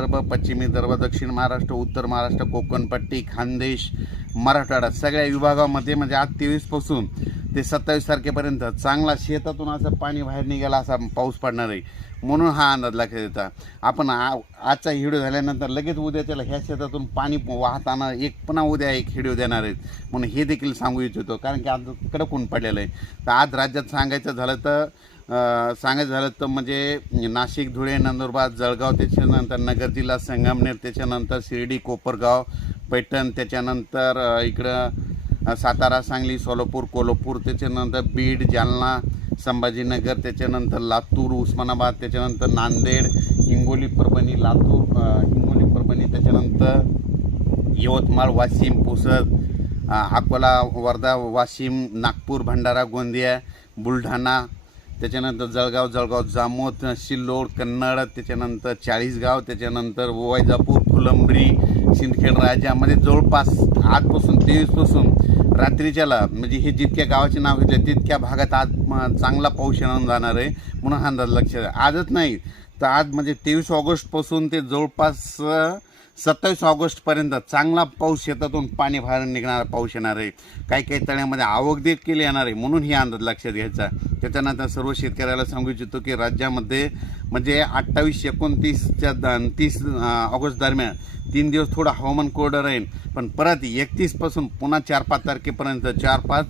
विदर्भ पश्चिमी विदर्भ दक्षिण महाराष्ट्र उत्तर महाराष्ट्र कोकणपट्टी खानदेश मराठवाडा सगळ्या विभागामध्ये म्हणजे आज तेवीसपासून ते सत्तावीस तारखेपर्यंत चांगला शेतातून असं पाणी बाहेर निघाला असा पाऊस पडणार आहे. म्हणून हा अंदाज लक्षात येतात आपण आ आजचा व्हिडिओ झाल्यानंतर लगेच उद्या त्याला ह्या शेतातून पाणी वाहताना एक पुन्हा उद्या एक हिडिओ देणार आहेत. म्हणून हे देखील सांगू इच्छितो कारण की आज कडक ऊन पडलेलं आहे. तर आज राज्यात सांगायचं झालं तर सांगायचं झालं तर म्हणजे नाशिक धुळे नंदुरबार जळगाव त्याच्यानंतर नगर जिल्हा संगमनेर त्याच्यानंतर शिर्डी कोपरगाव पैठण त्याच्यानंतर इकडं सातारा सांगली सोलापूर कोल्हापूर त्याच्यानंतर बीड जालना संभाजीनगर त्याच्यानंतर लातूर उस्मानाबाद त्याच्यानंतर नांदेड हिंगोली परभणी लातूर हिंगोली परभणी त्याच्यानंतर यवतमाळ वाशिम पुसद अकोला वर्धा वाशिम नागपूर भंडारा गोंदिया बुलढाणा त्याच्यानंतर जळगाव जळगाव जामोद सिल्लोड कन्नड त्याच्यानंतर चाळीसगाव त्याच्यानंतर वैजापूर फुलंब्री सिंदखेड राजामध्ये जवळपास आजपासून तेवीसपासून रात्रीच्याला म्हणजे हे जितक्या गावाचे नाव घेतले तितक्या भागात आज चांगला पाऊस येणार जाणार आहे म्हणून हा अंदाज लक्षात आजच नाही तर आज म्हणजे तेवीस ऑगस्टपासून ते जवळपास सत्तावीस ऑगस्टपर्यंत चांगला पाऊस शेतातून पाणी बाहेर निघणारा पाऊस येणार आहे. काही काही तळ्यामध्ये आवक देखील येणार आहे म्हणून ही अंदाज लक्षात घ्यायचा. त्याच्यानंतर सर्व शेतकऱ्याला सांगू इच्छितो की राज्यामध्ये म्हणजे अठ्ठावीस एकोणतीसच्या द तीस ऑगस्ट दरम्यान तीन दिवस थोडं हवामान कोरडं राहील पण परत एकतीसपासून पुन्हा चार पाच तारखेपर्यंत चार पाच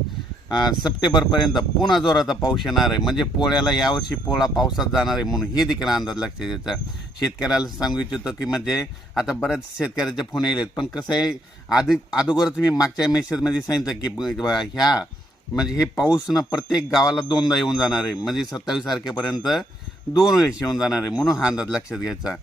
सप्टेंबरपर्यंत पुन्हा जोराचा पाऊस येणार आहे. म्हणजे पोळ्याला यावर्षी पोळा पावसात जाणार आहे म्हणून हे देखील अंदाज लक्षात द्यायचा शेतकऱ्याला सांगू इच्छितो की म्हणजे आता बऱ्याच शेतकऱ्याचे फोन येलेत पण कसं आहे आधी अगोदर तुम्ही मागच्या मेसेजमध्ये सांगितलं की ह्या म्हणजे हे पाऊस ना प्रत्येक गावाला दोनदा येऊन जाणार आहे. म्हणजे सत्तावीस तारखेपर्यंत दोन वेळेस येऊन जाणार आहे म्हणून हा अंदाज लक्षात घ्यायचा.